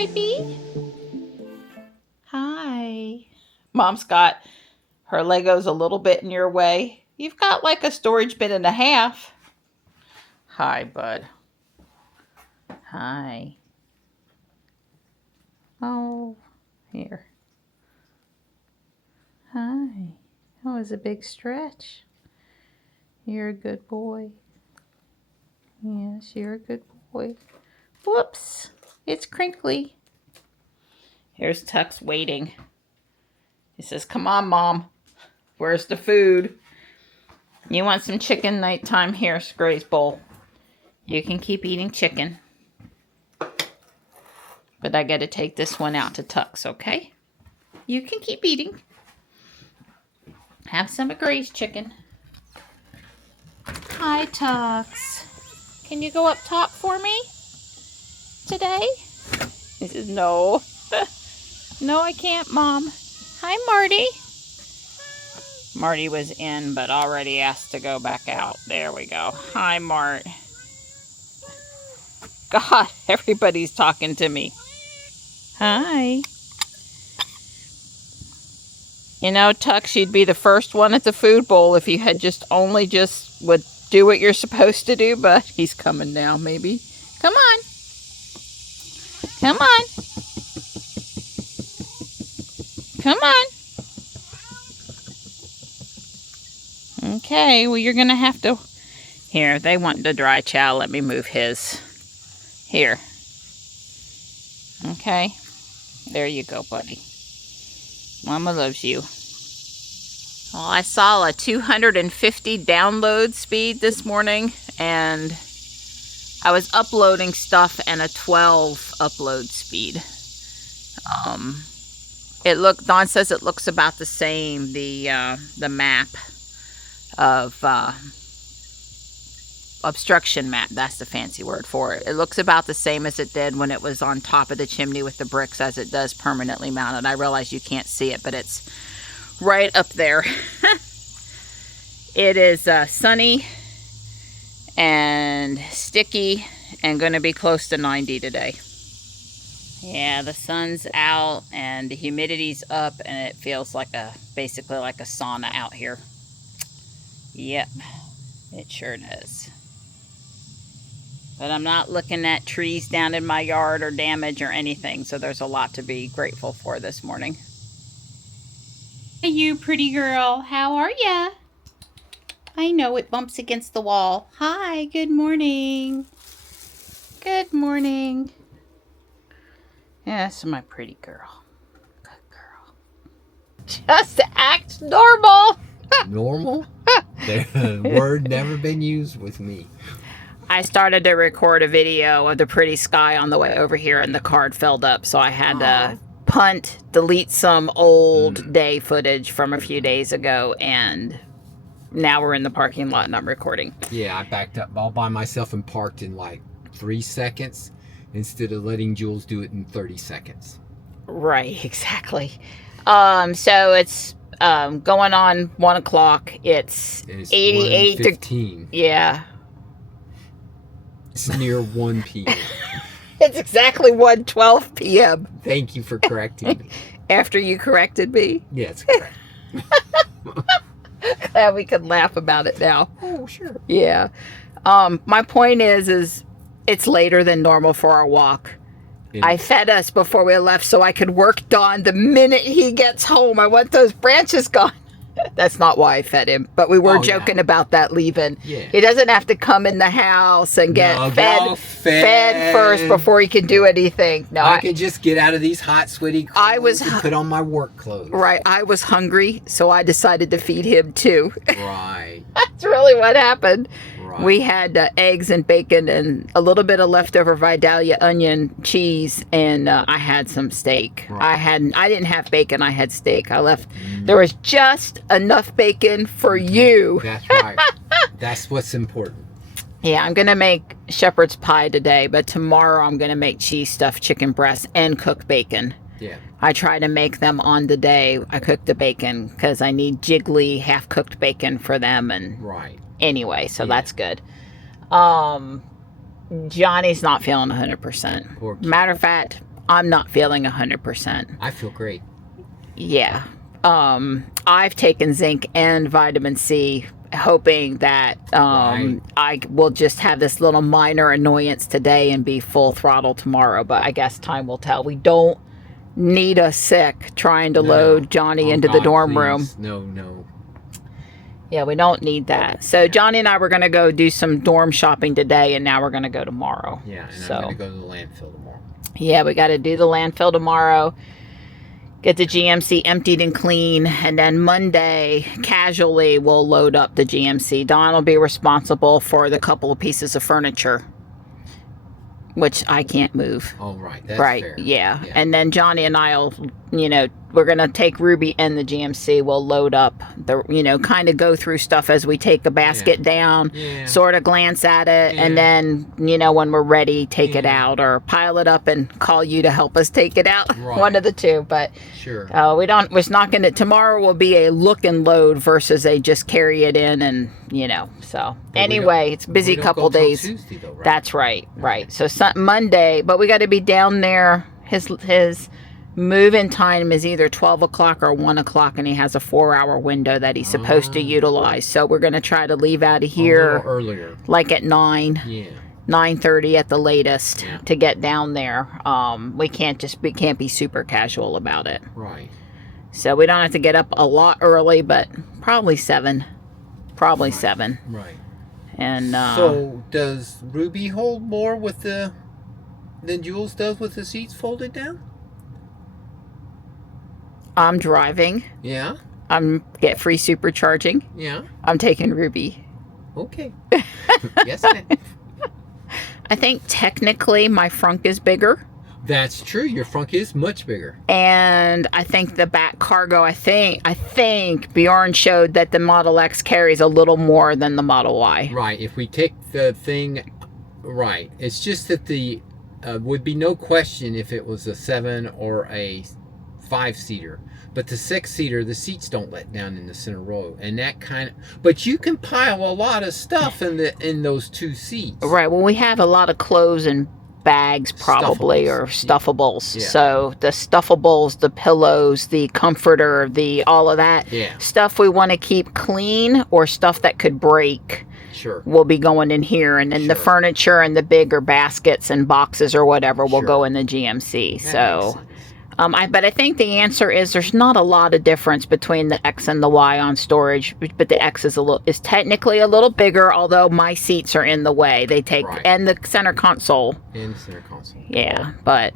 stripey. Hi. Mom's got her Legos a little bit in your way. You've got like a storage bin and a half. Hi, bud. Hi. Oh, here. Hi. That was a big stretch. You're a good boy. Yes, you're a good boy. Whoops. It's crinkly. Here's Tuck's waiting. He says, come on, Mom. Where's the food? You want some chicken nighttime? Here's Gray's bowl. You can keep eating chicken. But I got to take this one out to Tuck's, okay? You can keep eating. Have some of Gray's chicken. Hi, Tux. Can you go up top for me today? He says, no. No, I can't, Mom. Hi, Marty. Marty was in, but already asked to go back out. There we go. Hi, Mart. God, everybody's talking to me. Hi. You know, Tux, you'd be the first one at the food bowl if you had just would do what you're supposed to do, but he's coming now, maybe. Come on. Come on. Come on. Okay, well, you're going to have to... Here, they want the dry chow. Let me move his. Here. Okay. There you go, buddy. Mama loves you. Well, I saw a 250 download speed this morning, and I was uploading stuff and a 12 upload speed. Don says it looks about the same, the map of obstruction map. That's the fancy word for it. It looks about the same as it did when it was on top of the chimney with the bricks as it does permanently mounted. I realize you can't see it, but it's right up there. It is sunny and sticky and going to be close to 90 today. Yeah, the sun's out and the humidity's up and it feels like basically like a sauna out here. Yep, it sure does. But I'm not looking at trees down in my yard or damage or anything, so there's a lot to be grateful for this morning. Hey, you pretty girl. How are ya? I know it bumps against the wall. Hi, good morning. Good morning. Yeah, that's my pretty girl. Good girl. Just act normal. Normal? The word never been used with me. I started to record a video of the pretty sky on the way over here and the card filled up, so I had to punt, delete some old day footage from a few days ago, and now we're in the parking lot and I'm recording. Yeah, I backed up all by myself and parked in like 3 seconds instead of letting Jules do it in 30 seconds. Right, exactly. So it's going on 1 o'clock. It's 88 1:15. Yeah. It's near 1 p.m. It's exactly 1:12 p.m. Thank you for correcting me. After you corrected me? Yes, correct. Glad we could laugh about it now. Oh, sure. Yeah. My point is it's later than normal for our walk. Yeah. I fed us before we left so I could work Don the minute he gets home. I want those branches gone. That's not why I fed him, but we were joking about that leaving. Yeah. He doesn't have to come in the house and get fed first before he can do anything. No, I can just get out of these hot, sweaty clothes and put on my work clothes. Right. I was hungry, so I decided to feed him too. Right. That's really what happened. Right. We had eggs and bacon and a little bit of leftover Vidalia onion cheese, and I had some steak. Right. I didn't have bacon. I had steak. I left. There was just enough bacon for you. That's right. That's what's important. Yeah, I'm gonna make shepherd's pie today, but tomorrow I'm gonna make cheese stuffed chicken breast and cook bacon. Yeah. I try to make them on the day I cook the bacon because I need jiggly, half-cooked bacon for them. And right. Anyway, so that's good. Johnny's not feeling 100%. Matter of fact, I'm not feeling 100%. I feel great. Yeah. I've taken zinc and vitamin C, hoping that I will just have this little minor annoyance today and be full throttle tomorrow. But I guess time will tell. We don't need us sick trying to load Johnny into the dorm room. No. Yeah, we don't need that. So Johnny and I were going to go do some dorm shopping today, and now we're going to go tomorrow. Yeah, and I'm going to go to the landfill tomorrow. Yeah, we got to do the landfill tomorrow. Get the GMC emptied and clean, and then Monday, casually, we'll load up the GMC. Don will be responsible for the couple of pieces of furniture, which I can't move. Oh, right. That's fair. Yeah. And then Johnny and I'll, we're going to take Ruby and the GMC. We'll load up, kind of go through stuff as we take a basket down, sort of glance at it, and then, when we're ready, take it out or pile it up and call you to help us take it out. Right. One of the two. But it's not going to, tomorrow will be a look and load versus a just carry it in and, so anyway, it's a busy couple days. Tuesday, though, right? That's right. Right. So Monday, but we got to be down there. His move-in time is either 12 o'clock or 1 o'clock, and he has a 4-hour window that he's supposed to utilize. So we're going to try to leave out of here a little earlier, like at 9. Yeah. 9:30 at the latest to get down there. We can't be super casual about it. Right. So we don't have to get up a lot early, but probably 7. Probably 7. Right. And so does Ruby hold more with than Jules does with the seats folded down? I'm driving. Yeah. I'm get free supercharging. Yeah. I'm taking Ruby. Okay. Yes, ma'am. I think technically my frunk is bigger. That's true. Your frunk is much bigger. And I think the back cargo, I think Bjorn showed that the Model X carries a little more than the Model Y. Right. If we take the thing, right. It's just that the would be no question if it was a 7 or a 5-seater. But the 6-seater, the seats don't let down in the center row, and that but you can pile a lot of stuff in those 2 seats. Right. Well, we have a lot of clothes and bags probably, or stuffables. Yeah. So the stuffables, the pillows, the comforter, all of that stuff we want to keep clean, or stuff that could break. Sure. Will be going in here, and then the furniture and the bigger baskets and boxes or whatever will go in the GMC. So but I think the answer is there's not a lot of difference between the X and the Y on storage, but the X is technically a little bigger, although my seats are in the way. They take and the center console. And the center console. Yeah, but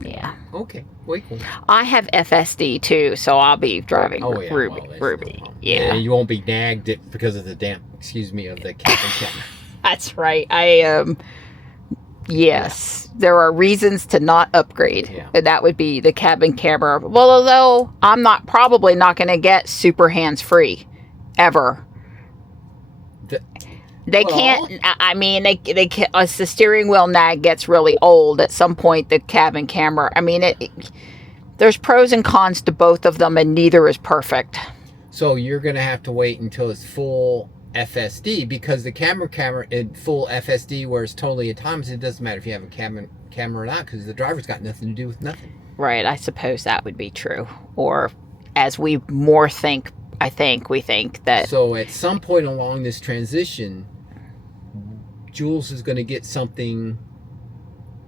yeah. Okay, way cool. I have FSD too, so I'll be driving Ruby. Yeah. And you won't be nagged because of the of the cabin. That's right. Yes, there are reasons to not upgrade. Yeah. That would be the cabin camera. Well, although I'm probably not going to get super hands-free ever. They can't. I mean, they can't, as the steering wheel nag gets really old, at some point the cabin camera. I mean, there's pros and cons to both of them, and neither is perfect. So you're going to have to wait until it's full FSD, because the camera in full FSD, where it's totally autonomous, it doesn't matter if you have a camera or not, because the driver's got nothing to do with nothing. Right. I suppose that would be true. Or as we more think, we think that. So at some point along this transition, Jules is going to get something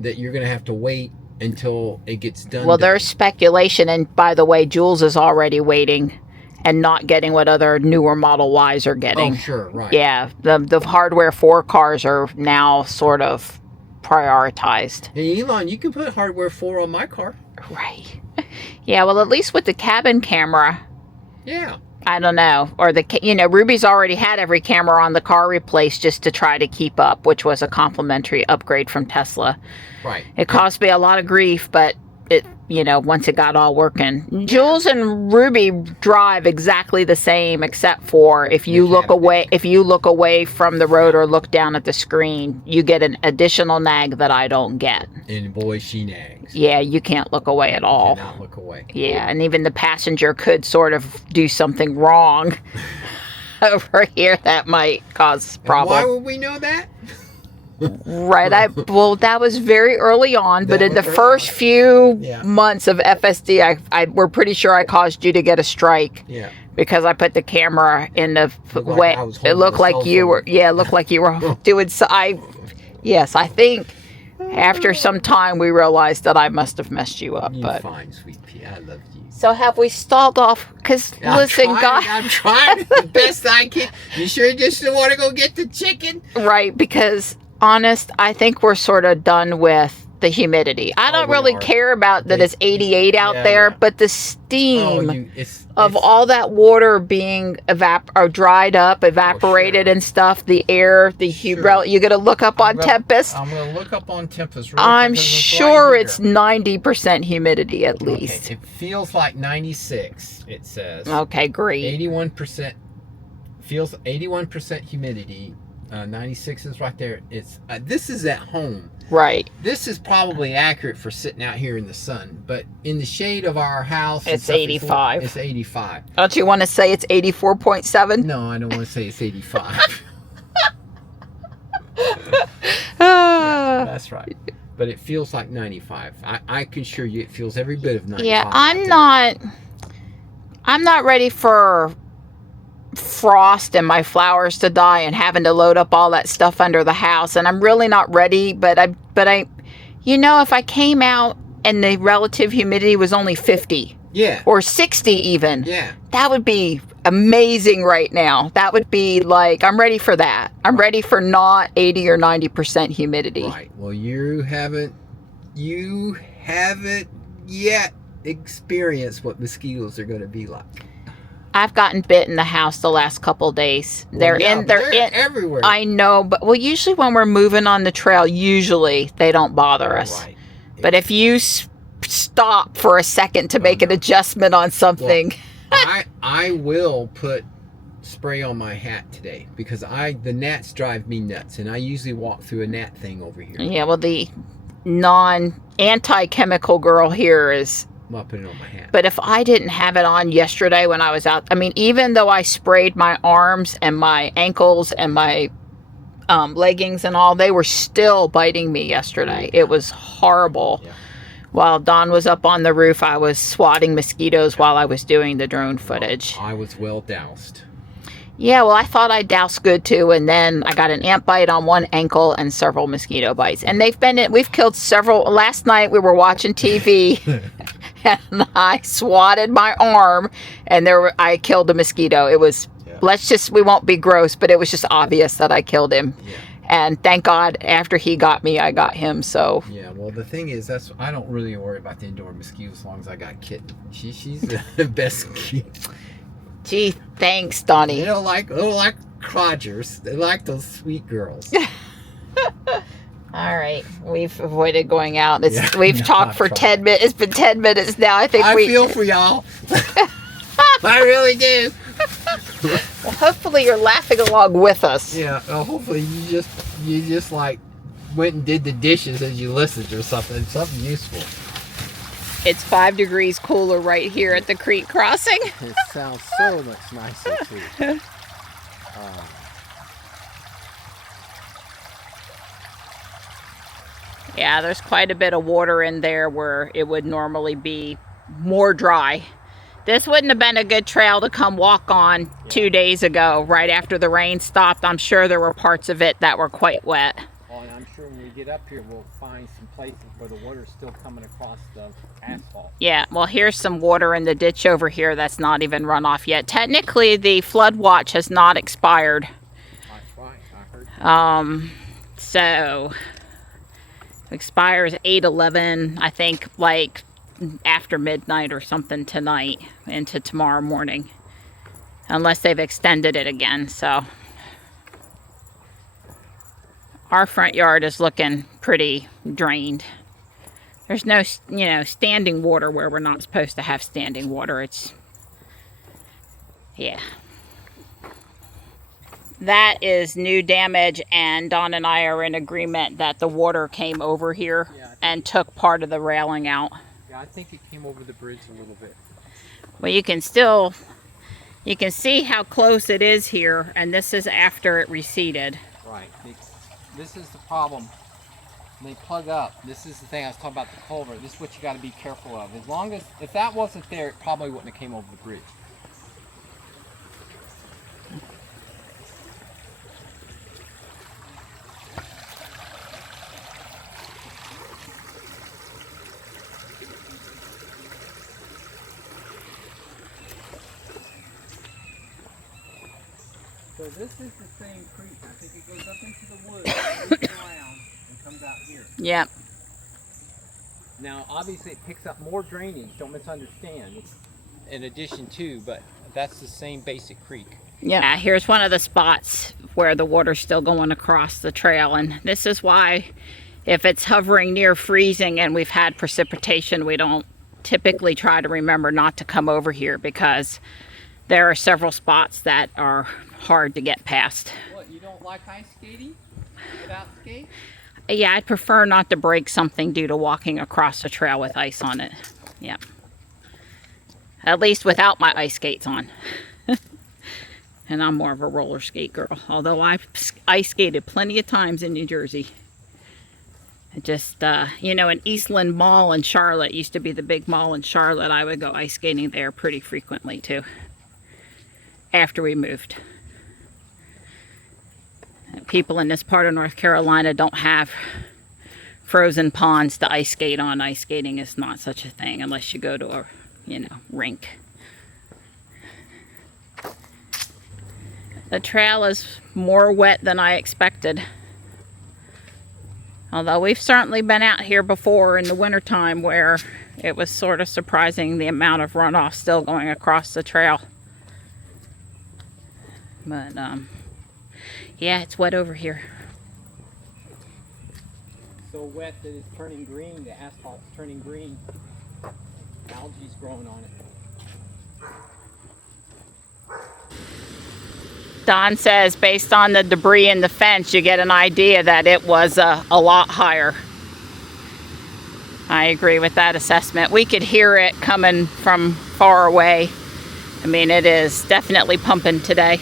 that you're going to have to wait until it gets done. Well, there's speculation, and by the way, Jules is already waiting and not getting what other newer Model Ys are getting. Oh, sure, right. Yeah, the hardware 4 cars are now sort of prioritized. Hey, Elon, you can put hardware 4 on my car. Right. Yeah, well, at least with the cabin camera. Yeah. I don't know. Or Ruby's already had every camera on the car replaced just to try to keep up, which was a complimentary upgrade from Tesla. Right. It cost me a lot of grief, but it, once it got all working. Jules and Ruby drive exactly the same, except for if you look away from the road or look down at the screen, you get an additional nag that I don't get. And boy, she nags. Yeah, you can't look away at all. Cannot look away. Yeah, and even the passenger could sort of do something wrong over here that might cause problems. Why would we know that? Right. Well, that was very early on, but in the first few months of FSD, we're pretty sure I caused you to get a strike. Yeah. Because I put the camera in the way. It looked like you were. Yeah, it looked like you were doing. So yes, I think after some time we realized that I must have messed you up. You're but fine, sweet pea. I love you. So have we stalled off? Because listen, God, I'm trying the best I can. You sure you just want to go get the chicken? Right, because honest, I think we're sort of done with the humidity. I don't really care about that it's 88 out there, but the steam of all that water being dried up, evaporated and stuff, the air, the humidity. You got to look up on Tempest. I'm going to look up on Tempest. I'm sure it's 90% humidity at least. Okay. It feels like 96, it says. Okay, great. 81% feels 81% humidity. 96 is right there. It's this is at home. Right. This is probably accurate for sitting out here in the sun, but in the shade of our house, it's 85. It's 85. Don't you want to say it's 84.7? No, I don't want to say it's 85. Yeah, that's right. But it feels like 95. I can assure you it feels every bit of 95. Yeah, I'm not ready for frost and my flowers to die and having to load up all that stuff under the house, and I'm really not ready, but I you know, if I came out and the relative humidity was only 50 or 60 even, that would be amazing right now. That would be like, I'm ready for that. I'm ready for not 80 or 90% humidity. Right. Well, you haven't yet experienced what mosquitoes are going to be like. I've gotten bit in the house the last couple of days. They're everywhere. I know, but usually when we're moving on the trail, usually they don't bother us. Right. But if you stop for a second to make an adjustment on something, I will put spray on my hat today because the gnats drive me nuts, and I usually walk through a gnat thing over here. Yeah, well, the anti-chemical girl here is. I'll put it on my hat. But if I didn't have it on yesterday when I was out, I mean, even though I sprayed my arms and my ankles and my leggings and all, they were still biting me yesterday. It was horrible. Yeah. While Don was up on the roof, I was swatting mosquitoes while I was doing the drone footage. I was well doused. Yeah, well, I thought I doused good too, and then I got an ant bite on one ankle and several mosquito bites. And we've killed several. Last night we were watching TV, and I swatted my arm, and I killed a mosquito. It was, we won't be gross, but it was just obvious that I killed him. Yeah. And thank God, after he got me, I got him. So yeah, well, the thing is, I don't really worry about the indoor mosquitoes as long as I got Kitten. She's the best kid. Gee, thanks, Donnie. They don't like codgers. They like those sweet girls. All right, we've avoided going out. We've talked for 10 minutes. It's been 10 minutes now. I feel for y'all. I really do. Well, hopefully you're laughing along with us. Yeah. Well, hopefully you just like went and did the dishes as you listened or something useful. It's 5 degrees cooler right here at the creek crossing. It sounds so much nicer too. Yeah, there's quite a bit of water in there where it would normally be more dry. This wouldn't have been a good trail to come walk on 2 days ago, right after the rain stopped. I'm sure there were parts of it that were quite wet. Well, and I'm sure when we get up here, we'll find some places where the water's still coming across the asphalt. Yeah, well, here's some water in the ditch over here that's not even run off yet. Technically, the flood watch has not expired. That's right, I heard. So expires 8/11, I think, like after midnight or something tonight into tomorrow morning, unless they've extended it again. So our front yard is looking pretty drained. There's no, standing water where we're not supposed to have standing water. Yeah. That is new damage, and Don and I are in agreement that the water came over here and took part of the railing out. Yeah, I think it came over the bridge a little bit. Well, you can see how close it is here, and this is after it receded. Right. this is the problem. When they plug up, this is the thing I was talking about, the culvert. This is what you got to be careful of. As long as, if that wasn't there, it probably wouldn't have came over the bridge. So this is the same creek. I think it goes up into the woods, loops around, and comes out here. Yep. Now, obviously, it picks up more drainage. Don't misunderstand. It's in addition to, but that's the same basic creek. Yeah, here's one of the spots where the water's still going across the trail, and this is why, if it's hovering near freezing and we've had precipitation, we don't typically try to remember not to come over here, because there are several spots that are hard to get past. What, you don't like ice skating without skates? Yeah, I'd prefer not to break something due to walking across the trail with ice on it. Yeah. At least without my ice skates on. And I'm more of a roller skate girl, although I've ice skated plenty of times in New Jersey. Just, you know, in Eastland Mall in Charlotte, used to be the big mall in Charlotte, I would go ice skating there pretty frequently too, after we moved. People in this part of North Carolina don't have frozen ponds to ice skate on. Ice skating is not such a thing unless you go to a, you know, rink. The trail is more wet than I expected. Although we've certainly been out here before in the wintertime where it was sort of surprising the amount of runoff still going across the trail. But, yeah, it's wet over here. So wet that it's turning green. The asphalt's turning green. Algae's growing on it. Don says based on the debris in the fence, you get an idea that it was a lot higher. I agree with that assessment. We could hear it coming from far away. I mean, it is definitely pumping today.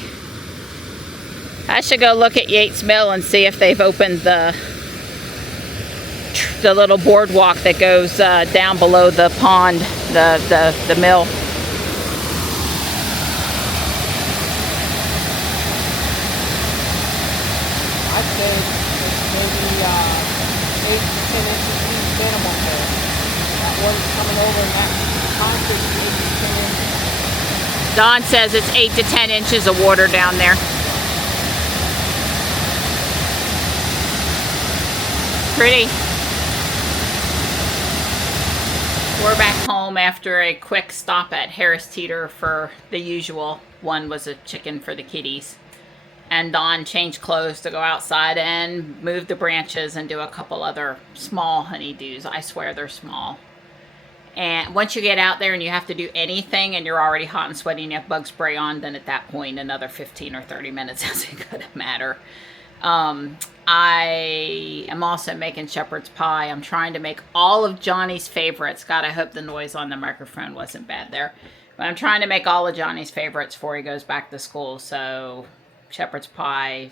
I should go look at Yates Mill and see if they've opened the little boardwalk that goes down below the pond, the mill. I'd say maybe 8 to 10 inches deep minimum there. That water's coming over and that concrete is 8 to 10 inches. Don says it's 8 to 10 inches of water down there. Pretty. We're back home after a quick stop at Harris Teeter for the usual. One was a chicken for the kitties. And Don changed clothes to go outside and move the branches and do a couple other small honeydews. I swear they're small. And once you get out there and you have to do anything and you're already hot and sweaty and you have bug spray on, then at that point another 15 or 30 minutes isn't going to matter. I am also making shepherd's pie. I'm trying to make all of Johnny's favorites. God, I hope the noise on the microphone wasn't bad there. But I'm trying to make all of Johnny's favorites before he goes back to school. So shepherd's pie,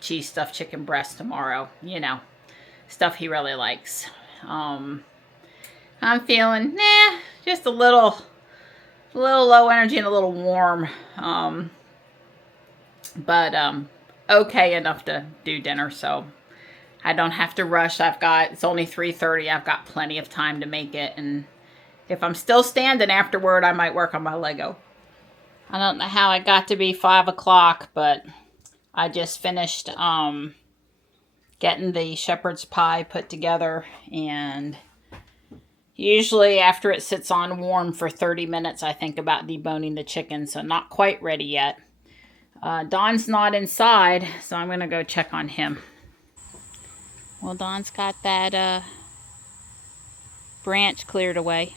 cheese stuffed chicken breast tomorrow. You know, stuff he really likes. I'm feeling, just a little low energy and a little warm. But okay enough to do dinner, so I don't have to rush. It's only 3:30. I've got plenty of time to make it, and if I'm still standing afterward, I might work on my Lego. I don't know how it got to be 5 o'clock, but I just finished getting the shepherd's pie put together, and usually after it sits on warm for 30 minutes, I think about deboning the chicken, so not quite ready yet. Don's not inside, so I'm going to go check on him. Well, Don's got that branch cleared away.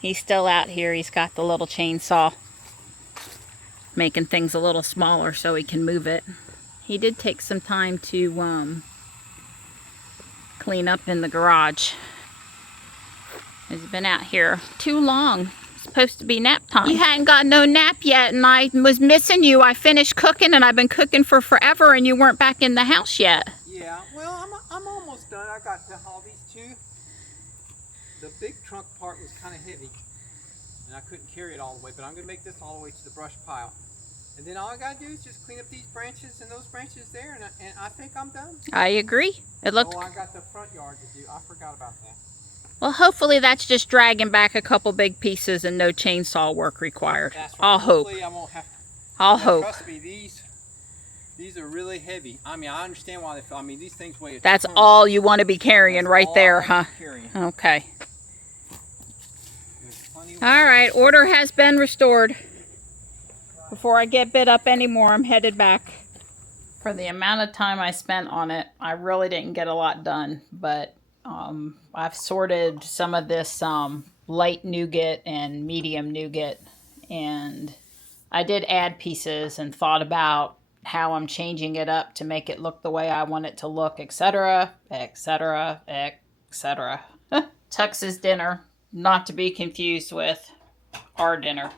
He's still out here. He's got the little chainsaw, making things a little smaller so he can move it. He did take some time to clean up in the garage. He's been out here too long, It's supposed to be nap time. You hadn't got no nap yet, and I was missing you. I finished cooking, and I've been cooking for forever, and you weren't back in the house yet. Yeah, well, I'm almost done. I got to haul these two. The big trunk part was kind of heavy, and I couldn't carry it all the way, but I'm going to make this all the way to the brush pile. And then all I got to do is just clean up these branches and those branches there, and I think I'm done. I agree. It looked... Oh, I got the front yard to do. I forgot about that. Well, hopefully that's just dragging back a couple big pieces and no chainsaw work required. That's right. I'll hope. Hopefully I won't have to. I'll hope. Trust me, these are really heavy. I mean, I understand why they feel. I mean, these things weigh a That's ton. all you want to be carrying right there, huh? Okay. All right, order has been restored. Before I get bit up anymore, I'm headed back. For the amount of time I spent on it, I really didn't get a lot done, but I've sorted some of this light nougat and medium nougat, and I did add pieces and thought about how I'm changing it up to make it look the way I want it to look, etc., etc., etc. Tux's dinner, not to be confused with our dinner.